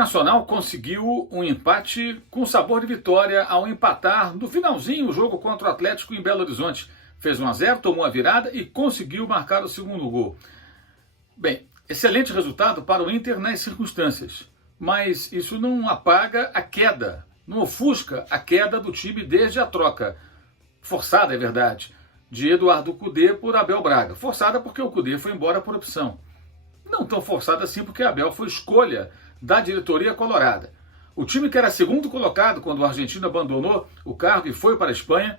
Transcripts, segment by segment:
Internacional conseguiu um empate com sabor de vitória ao empatar no finalzinho o jogo contra o Atlético em Belo Horizonte. Fez 1-0, tomou a virada e conseguiu marcar o segundo gol. Bem, excelente resultado para o Inter nas circunstâncias, mas isso não apaga a queda, não ofusca a queda do time desde a troca, forçada é verdade, de Eduardo Cudê por Abel Braga. Forçada porque o Cudê foi embora por opção. Não tão forçada assim porque Abel foi escolha da diretoria colorada. O time que era segundo colocado quando o argentino abandonou o cargo e foi para a Espanha,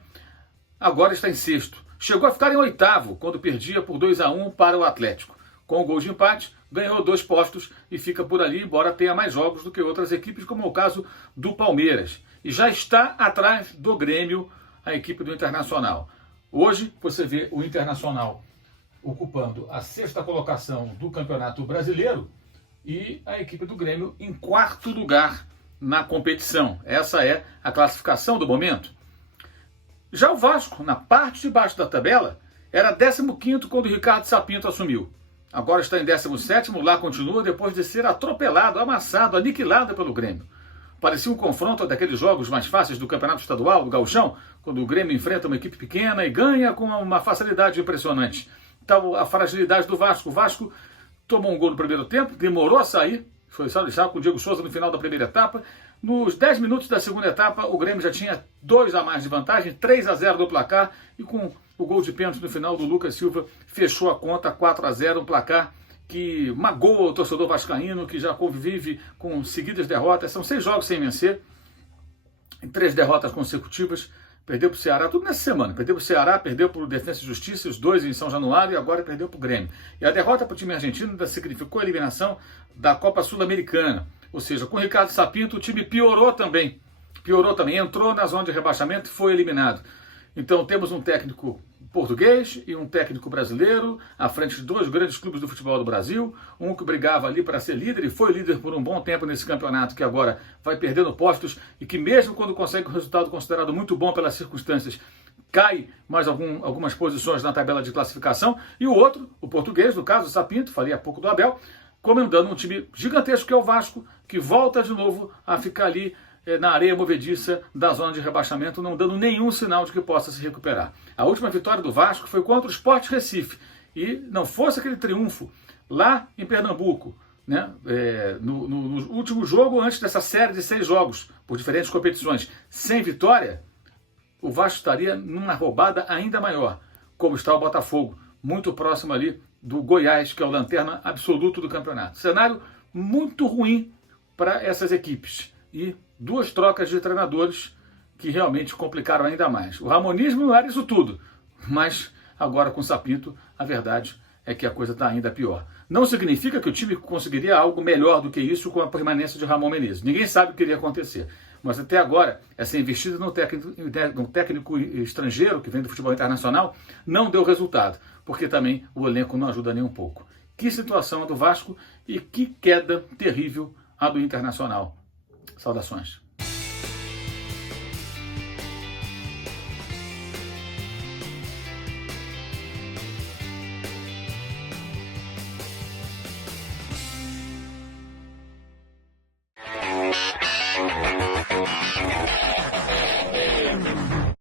agora está em sexto. Chegou a ficar em oitavo quando perdia por 2-1 para o Atlético. Com o gol de empate, ganhou 2 postos e fica por ali, embora tenha mais jogos do que outras equipes, como é o caso do Palmeiras. E já está atrás do Grêmio, a equipe do Internacional. Hoje, você vê o Internacional ocupando a 6ª colocação do Campeonato Brasileiro e a equipe do Grêmio em 4º lugar na competição. Essa é a classificação do momento. Já o Vasco, na parte de baixo da tabela, era 15º quando o Ricardo Sapinto assumiu. Agora está em 17º, lá continua depois de ser atropelado, amassado, aniquilado pelo Grêmio. Parecia um confronto daqueles jogos mais fáceis do Campeonato Estadual, do Gauchão, quando o Grêmio enfrenta uma equipe pequena e ganha com uma facilidade impressionante. Então, a fragilidade do Vasco. O Vasco tomou um gol no primeiro tempo, demorou a sair, foi só deixar com o Diego Souza no final da primeira etapa. Nos 10 minutos da segunda etapa, o Grêmio já tinha 2 a mais de vantagem, 3-0 do placar, e com o gol de pênalti no final do Lucas Silva, fechou a conta 4-0, um placar que magoa o torcedor vascaíno, que já convive com seguidas derrotas. São 6 jogos sem vencer, 3 derrotas consecutivas. Perdeu para o Ceará, tudo nessa semana. Perdeu para o Ceará, perdeu para o Defensa e Justiça, os 2 em São Januário, e agora perdeu para o Grêmio. E a derrota para o time argentino ainda significou a eliminação da Copa Sul-Americana. Ou seja, com o Ricardo Sapinto o time piorou também. Entrou na zona de rebaixamento e foi eliminado. Então temos um técnico português e um técnico brasileiro à frente de 2 grandes clubes do futebol do Brasil, um que brigava ali para ser líder e foi líder por um bom tempo nesse campeonato, que agora vai perdendo postos e que mesmo quando consegue um resultado considerado muito bom pelas circunstâncias, cai mais algumas posições na tabela de classificação, e o outro, o português, no caso o Sapinto, falei há pouco do Abel, comandando um time gigantesco que é o Vasco, que volta de novo a ficar ali na areia movediça da zona de rebaixamento, não dando nenhum sinal de que possa se recuperar. A última vitória do Vasco foi contra o Sport Recife, e não fosse aquele triunfo lá em Pernambuco, né, no último jogo antes dessa série de 6 jogos, por diferentes competições, sem vitória, o Vasco estaria numa roubada ainda maior, como está o Botafogo, muito próximo ali do Goiás, que é o lanterna absoluto do campeonato. Cenário muito ruim para essas equipes. E 2 trocas de treinadores que realmente complicaram ainda mais. O ramonismo não era isso tudo, mas agora com o Sapinto, a verdade é que a coisa está ainda pior. Não significa que o time conseguiria algo melhor do que isso com a permanência de Ramon Menezes. Ninguém sabe o que iria acontecer. Mas até agora, essa investida no técnico estrangeiro que vem do futebol internacional não deu resultado, porque também o elenco não ajuda nem um pouco. Que situação a do Vasco e que queda terrível a do Internacional. Saudações.